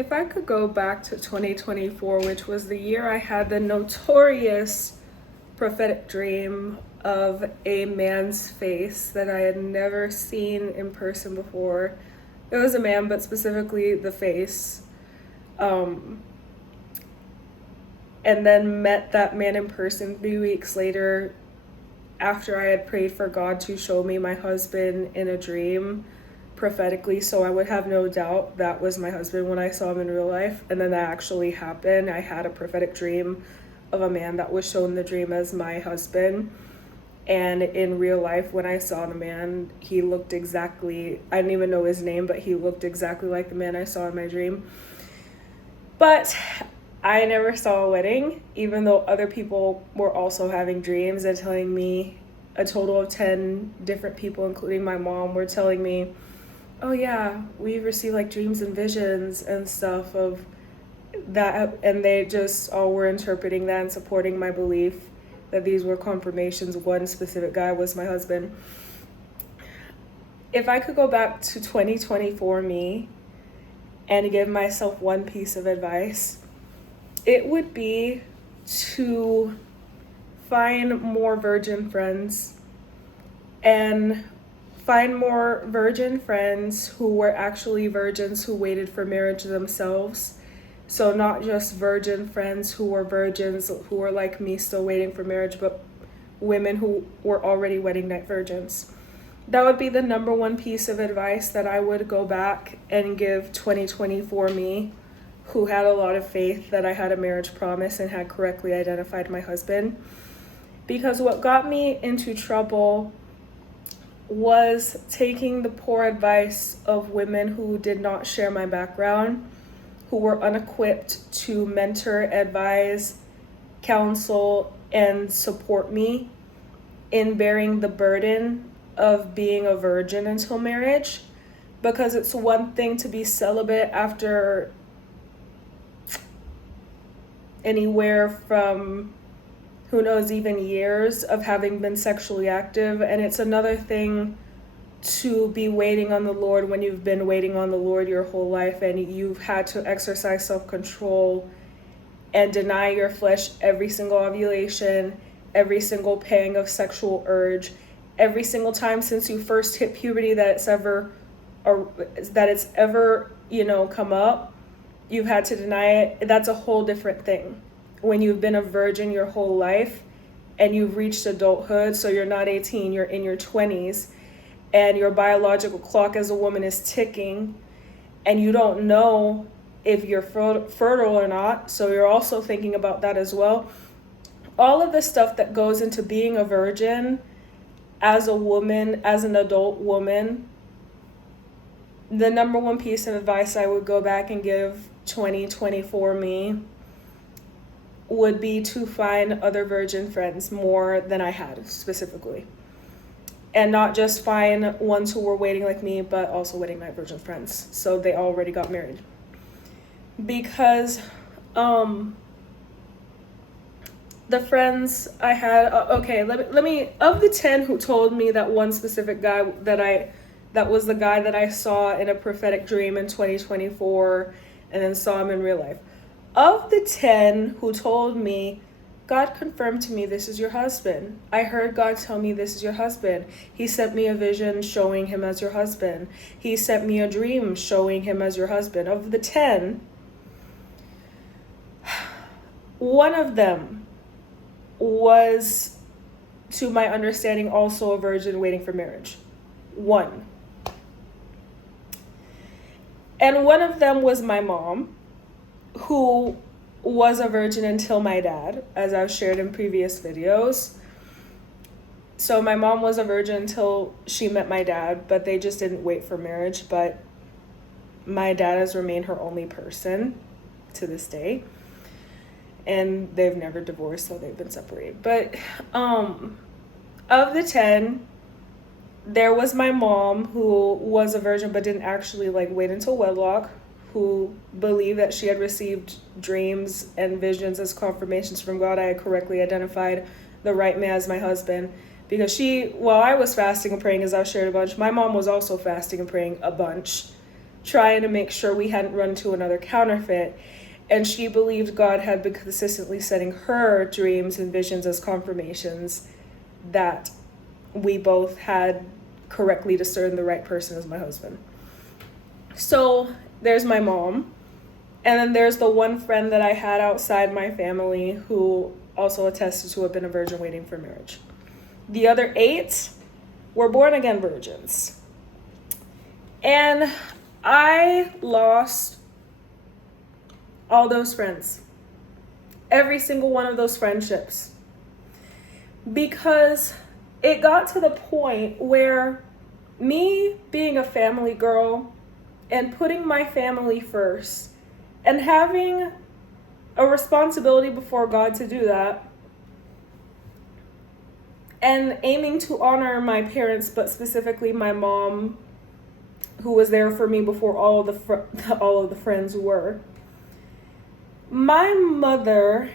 If I could go back to 2024, which was the year I had the notorious prophetic dream of a man's face that I had never seen in person before. It was a man, but specifically the face. And then met that man in person 3 weeks later after I had prayed for God to show me my husband in a dream prophetically, so I would have no doubt that was my husband when I saw him in real life. And then that actually happened. I had a prophetic dream of a man that was shown the dream as my husband, and in real life when I saw the man, he looked exactly, I didn't even know his name, but he looked exactly like the man I saw in my dream. But I never saw a wedding, even though other people were also having dreams and telling me. A total of 10 different people, including my mom, were telling me, oh yeah, we received like dreams and visions and stuff of that, and they just all were interpreting that and supporting my belief that these were confirmations one specific guy was my husband. If I could go back to 2024 me and give myself one piece of advice, it would be to find more virgin friends and find more virgin friends who were actually virgins who waited for marriage themselves. So not just virgin friends who were virgins who were like me still waiting for marriage, but women who were already wedding night virgins. That would be the number one piece of advice that I would go back and give 2024 me, who had a lot of faith that I had a marriage promise and had correctly identified my husband. Because what got me into trouble was taking the poor advice of women who did not share my background, who were unequipped to mentor, advise, counsel, and support me in bearing the burden of being a virgin until marriage. Because it's one thing to be celibate after anywhere from who knows, even years of having been sexually active. And it's another thing to be waiting on the Lord when you've been waiting on the Lord your whole life and you've had to exercise self-control and deny your flesh every single ovulation, every single pang of sexual urge, every single time since you first hit puberty that it's ever, come up. You've had to deny it. That's a whole different thing. When you've been a virgin your whole life and you've reached adulthood, so you're not 18, you're in your 20s, and your biological clock as a woman is ticking, and you don't know if you're fertile or not, so you're also thinking about that as well. All of the stuff that goes into being a virgin as a woman, as an adult woman, the number one piece of advice I would go back and give 2024 me would be to find other virgin friends more than I had specifically. And not just find ones who were waiting like me, but also wedding night virgin friends. So they already got married. Because the friends I had, let me, of the 10 who told me that one specific guy that was the guy that I saw in a prophetic dream in 2024 and then saw him in real life. Of the 10 who told me, God confirmed to me this is your husband. I heard God tell me this is your husband. He sent me a vision showing him as your husband. He sent me a dream showing him as your husband. Of the 10, one of them was, to my understanding, also a virgin waiting for marriage. One. And one of them was my mom, who was a virgin until my dad, as I've shared in previous videos. So my mom was a virgin until she met my dad, but they just didn't wait for marriage. But my dad has remained her only person to this day. And they've never divorced, so they've been separated. But of the 10, there was my mom, who was a virgin but didn't actually wait until wedlock, who believed that she had received dreams and visions as confirmations from God. I had correctly identified the right man as my husband. Because while I was fasting and praying, as I've shared a bunch, my mom was also fasting and praying a bunch. trying to make sure we hadn't run to another counterfeit. And she believed God had been consistently setting her dreams and visions as confirmations that we both had correctly discerned the right person as my husband. So there's my mom. And then there's the one friend that I had outside my family who also attested to have been a virgin waiting for marriage. The other 8 were born again virgins. And I lost all those friends. Every single one of those friendships. Because it got to the point where me being a family girl and putting my family first and having a responsibility before God to do that, and aiming to honor my parents, but specifically my mom, who was there for me before all of the friends were. My mother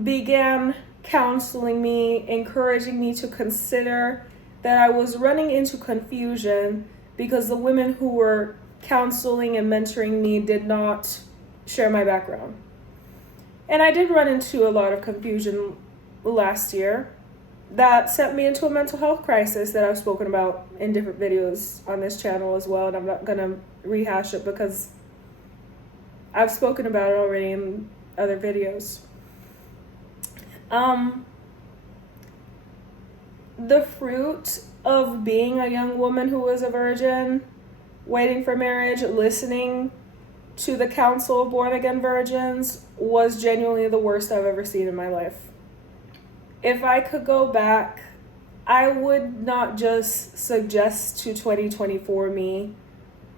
began counseling me, encouraging me to consider that I was running into confusion because the women who were counseling and mentoring me did not share my background. And I did run into a lot of confusion last year that sent me into a mental health crisis that I've spoken about in different videos on this channel as well, and I'm not gonna rehash it because I've spoken about it already in other videos. The fruit of being a young woman who was a virgin, waiting for marriage, listening to the counsel of born again virgins, was genuinely the worst I've ever seen in my life. If I could go back, I would not just suggest to 2024 me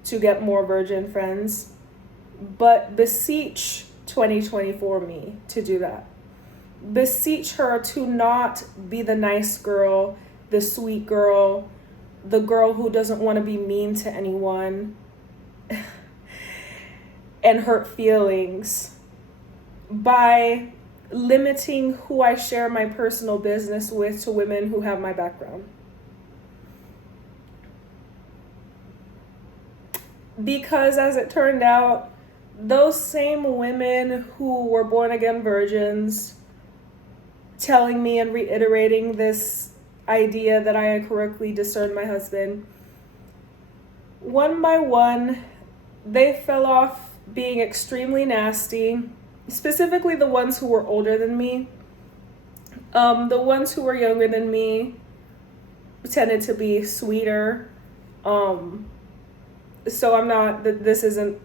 to get more virgin friends, but beseech 2024 me to do that. Beseech her to not be the nice girl, the sweet girl, the girl who doesn't want to be mean to anyone and hurt feelings, by limiting who I share my personal business with to women who have my background. Because as it turned out, those same women who were born again virgins telling me and reiterating this idea that I had correctly discerned my husband, one by one, they fell off being extremely nasty, specifically the ones who were older than me. The ones who were younger than me tended to be sweeter. So this isn't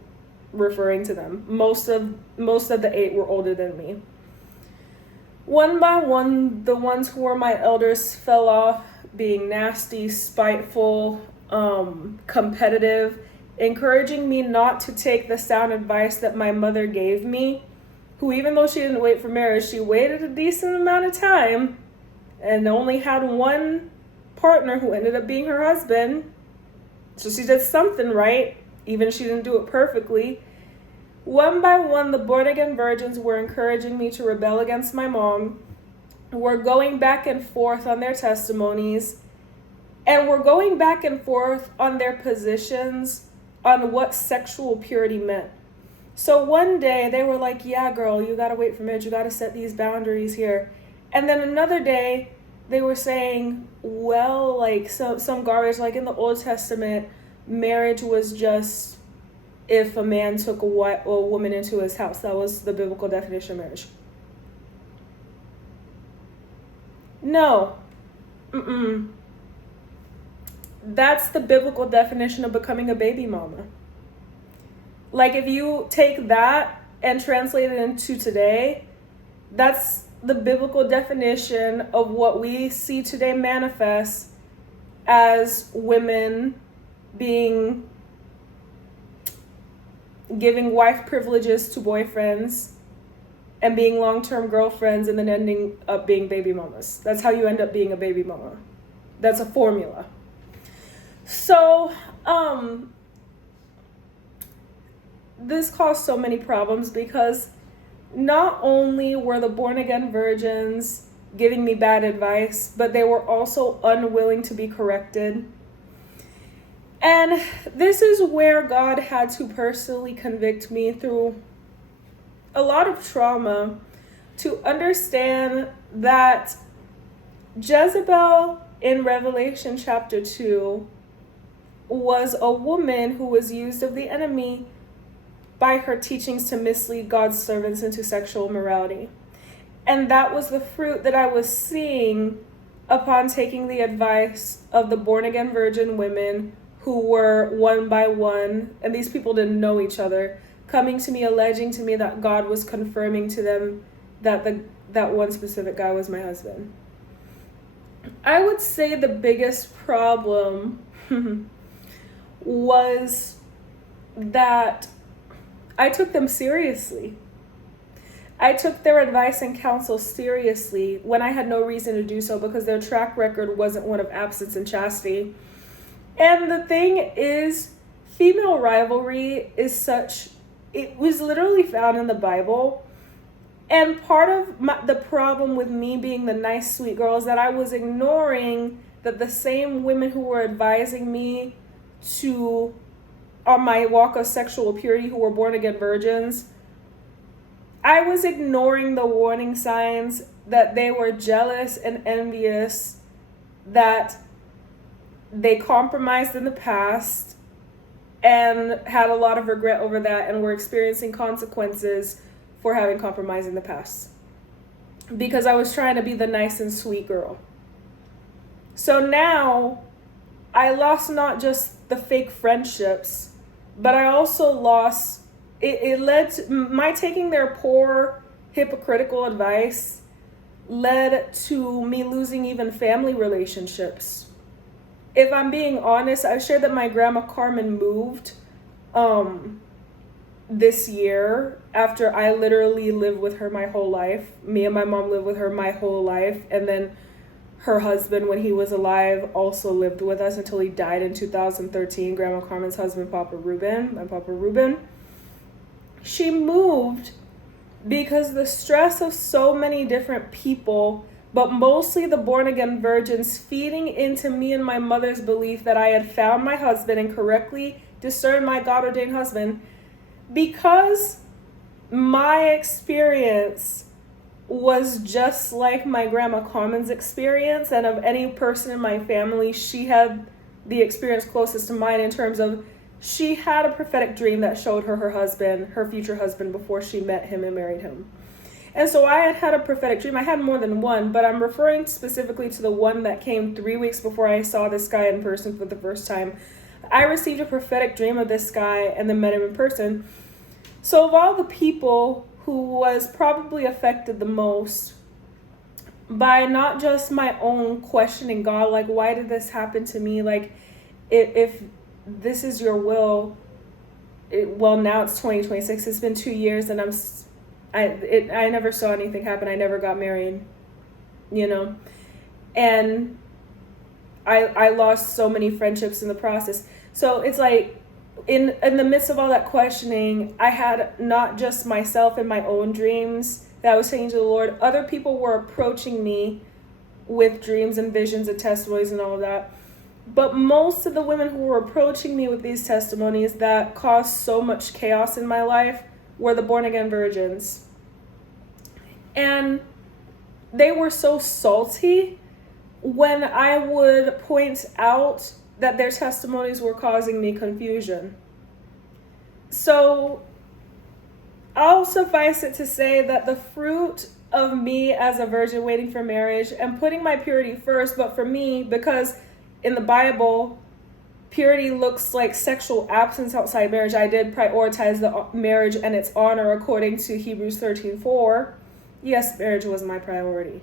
referring to them. Most of the 8 were older than me. One by one, the ones who were my elders fell off being nasty, spiteful, competitive, encouraging me not to take the sound advice that my mother gave me, who, even though she didn't wait for marriage, she waited a decent amount of time and only had one partner who ended up being her husband. So she did something right, even if she didn't do it perfectly. One by one, the born again virgins were encouraging me to rebel against my mom, were going back and forth on their testimonies, and were going back and forth on their positions on what sexual purity meant. So one day they were like, yeah, girl, you gotta wait for marriage, you gotta set these boundaries here. And then another day they were saying, well, like some garbage, like in the Old Testament, marriage was just if a man took a woman into his house. That was the biblical definition of marriage. No. That's the biblical definition of becoming a baby mama. Like, if you take that and translate it into today, that's the biblical definition of what we see today manifest as women giving wife privileges to boyfriends and being long-term girlfriends and then ending up being baby mamas. That's how you end up being a baby mama. That's a formula. So, this caused so many problems because not only were the born-again virgins giving me bad advice, but they were also unwilling to be corrected. And this is where God had to personally convict me through a lot of trauma to understand that Jezebel in Revelation chapter 2 was a woman who was used of the enemy by her teachings to mislead God's servants into sexual immorality. And that was the fruit that I was seeing upon taking the advice of the born-again virgin women who were one by one, and these people didn't know each other, coming to me, alleging to me that God was confirming to them that that one specific guy was my husband. I would say the biggest problem was that I took them seriously. I took their advice and counsel seriously when I had no reason to do so, because their track record wasn't one of absence and chastity. And the thing is, female rivalry is it was literally found in the Bible. And part of the problem with me being the nice, sweet girl is that I was ignoring that the same women who were advising me on my walk of sexual purity, who were born again virgins, I was ignoring the warning signs that they were jealous and envious, that they compromised in the past and had a lot of regret over that and were experiencing consequences for having compromised in the past. Because I was trying to be the nice and sweet girl. So now I lost not just the fake friendships, but I also lost, it led to, my taking their poor, hypocritical advice led to me losing even family relationships. If I'm being honest, I shared that my grandma Carmen moved this year after I literally lived with her my whole life. Me and my mom lived with her my whole life. And then her husband, when he was alive, also lived with us until he died in 2013. Grandma Carmen's husband, my Papa Ruben. She moved because the stress of so many different people, but mostly the born-again virgins, feeding into me and my mother's belief that I had found my husband and correctly discerned my God-ordained husband, because my experience was just like my grandma Carmen's experience, and of any person in my family, she had the experience closest to mine in terms of she had a prophetic dream that showed her husband, her future husband, before she met him and married him. And so I had a prophetic dream. I had more than one, but I'm referring specifically to the one that came 3 weeks before I saw this guy in person for the first time. I received a prophetic dream of this guy and then met him in person. So of all the people who was probably affected the most by not just my own questioning God, like, why did this happen to me? Like, if this is your will, well, now it's 2026. It's been 2 years and I never saw anything happen. I never got married, and I lost so many friendships in the process. So it's like, in the midst of all that questioning, I had not just myself and my own dreams that I was saying to the Lord. Other people were approaching me with dreams and visions and testimonies and all of that. But most of the women who were approaching me with these testimonies that caused so much chaos in my life were the born-again virgins. And they were so salty when I would point out that their testimonies were causing me confusion. So I'll suffice it to say that the fruit of me as a virgin waiting for marriage and putting my purity first, but for me, because in the Bible, purity looks like sexual absence outside marriage, I did prioritize the marriage and its honor according to Hebrews 13:4. Yes, marriage was my priority.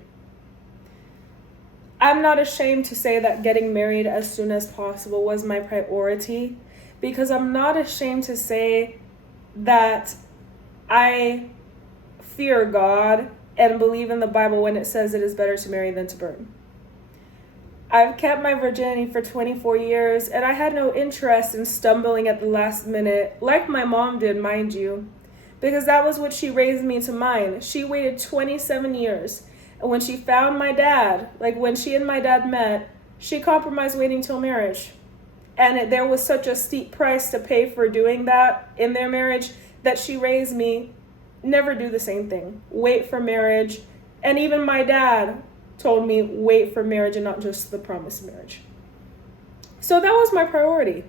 I'm not ashamed to say that getting married as soon as possible was my priority, because I'm not ashamed to say that I fear God and believe in the Bible when it says it is better to marry than to burn. I've kept my virginity for 24 years, and I had no interest in stumbling at the last minute, like my mom did, mind you, because that was what she raised me to mind. She waited 27 years. And when she found my dad, like when she and my dad met, she compromised waiting till marriage. And there was such a steep price to pay for doing that in their marriage that she raised me, never do the same thing. Wait for marriage. And even my dad told me, wait for marriage and not just the promised marriage. So that was my priority.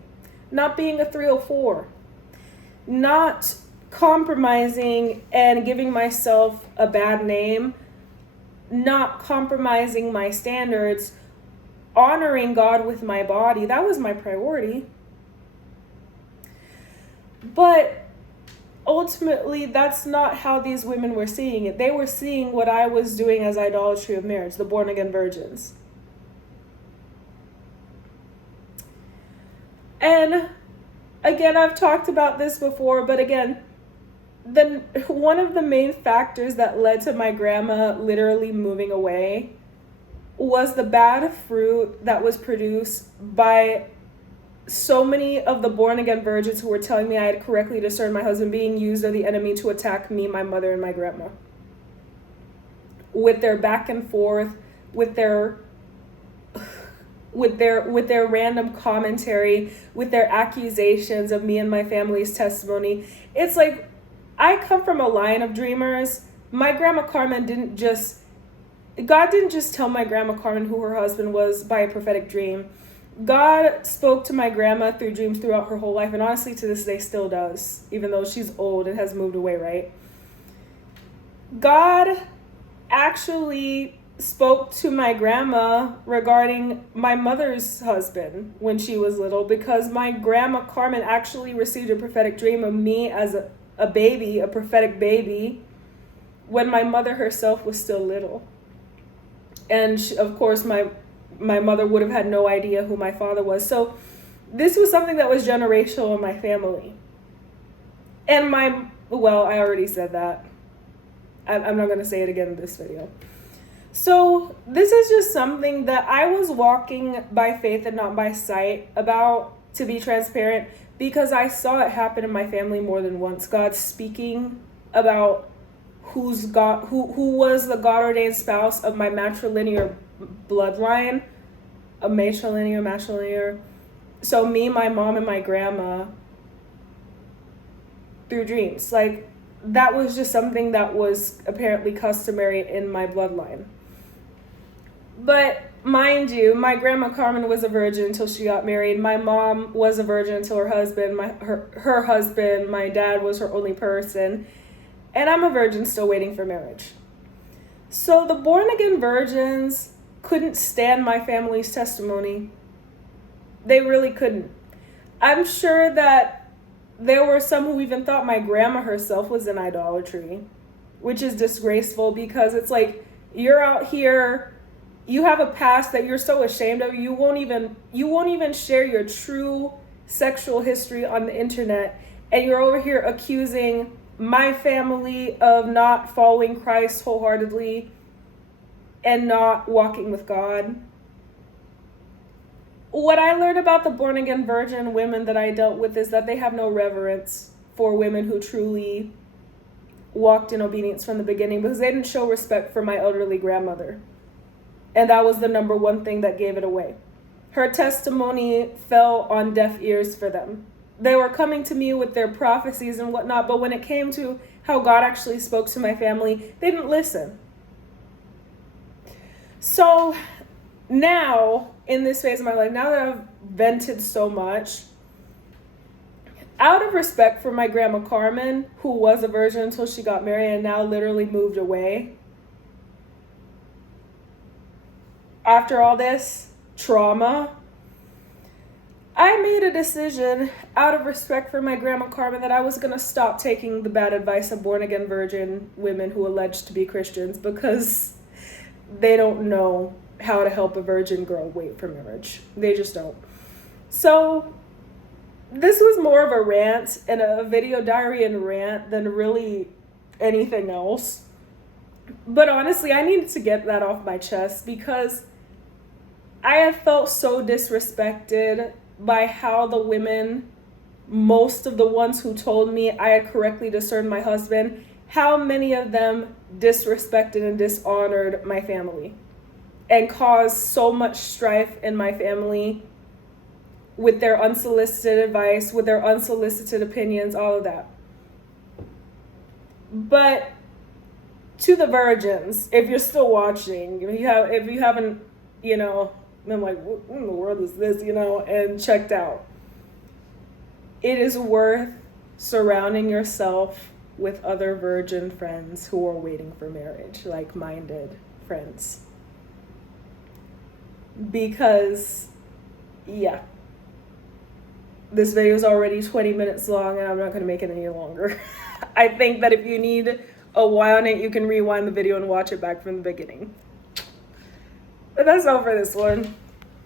Not being a 304. Not compromising and giving myself a bad name. Not compromising my standards. Honoring God with my body. That was my priority. But ultimately, that's not how these women were seeing it. They were seeing what I was doing as idolatry of marriage, the born-again virgins. And again, I've talked about this before, but again, one of the main factors that led to my grandma literally moving away was the bad fruit that was produced by so many of the born-again virgins who were telling me I had correctly discerned my husband being used of the enemy to attack me, my mother, and my grandma. With their back and forth, with their random commentary, with their accusations of me and my family's testimony. It's like, I come from a line of dreamers. My grandma Carmen God didn't just tell my grandma Carmen who her husband was by a prophetic dream. God spoke to my grandma through dreams throughout her whole life, and honestly to this day still does, even though she's old and has moved away, right? God actually spoke to my grandma regarding my mother's husband when she was little, because my grandma Carmen actually received a prophetic dream of me as a baby, a prophetic baby, when my mother herself was still little. And of course, my mother would have had no idea who my father was. So this was something that was generational in my family. And I already said that. I'm not going to say it again in this video. So this is just something that I was walking by faith and not by sight about, to be transparent, because I saw it happen in my family more than once. God speaking about who was the God-ordained spouse of my matrilinear bloodline, a matrilinear. So me, my mom, and my grandma through dreams. Like, that was just something that was apparently customary in my bloodline. But mind you, my grandma Carmen was a virgin until she got married. My mom was a virgin until her husband, her husband, my dad was her only person. And I'm a virgin still waiting for marriage. So the born-again virgins couldn't stand my family's testimony. They really couldn't. I'm sure that there were some who even thought my grandma herself was in idolatry, which is disgraceful, because it's like, you're out here, you have a past that you're so ashamed of, you won't even share your true sexual history on the internet, and you're over here accusing my family of not following Christ wholeheartedly and not walking with God. What I learned about the born-again virgin women that I dealt with is that they have no reverence for women who truly walked in obedience from the beginning, because they didn't show respect for my elderly grandmother. And that was the number one thing that gave it away. Her testimony fell on deaf ears for them. They were coming to me with their prophecies and whatnot, but when it came to how God actually spoke to my family, they didn't listen. So now, in this phase of my life, now that I've vented so much, out of respect for my grandma Carmen, who was a virgin until she got married and now literally moved away, after all this trauma, I made a decision out of respect for my grandma Carmen that I was going to stop taking the bad advice of born-again virgin women who allege to be Christians, because they don't know how to help a virgin girl wait for marriage. They just don't. So this was more of a rant and a video diary and rant than really anything else. But honestly, I needed to get that off my chest, because I have felt so disrespected by how the women, most of the ones who told me I had correctly discerned my husband, how many of them disrespected and dishonored my family and caused so much strife in my family with their unsolicited advice, with their unsolicited opinions, all of that. But to the virgins, if you're still watching, if you haven't, been like, what in the world is this, and checked out, it is worth surrounding yourself with other virgin friends who are waiting for marriage, like-minded friends. Because, yeah, this video is already 20 minutes long and I'm not going to make it any longer. I think that if you need a while on it, you can rewind the video and watch it back from the beginning. But that's all for this one.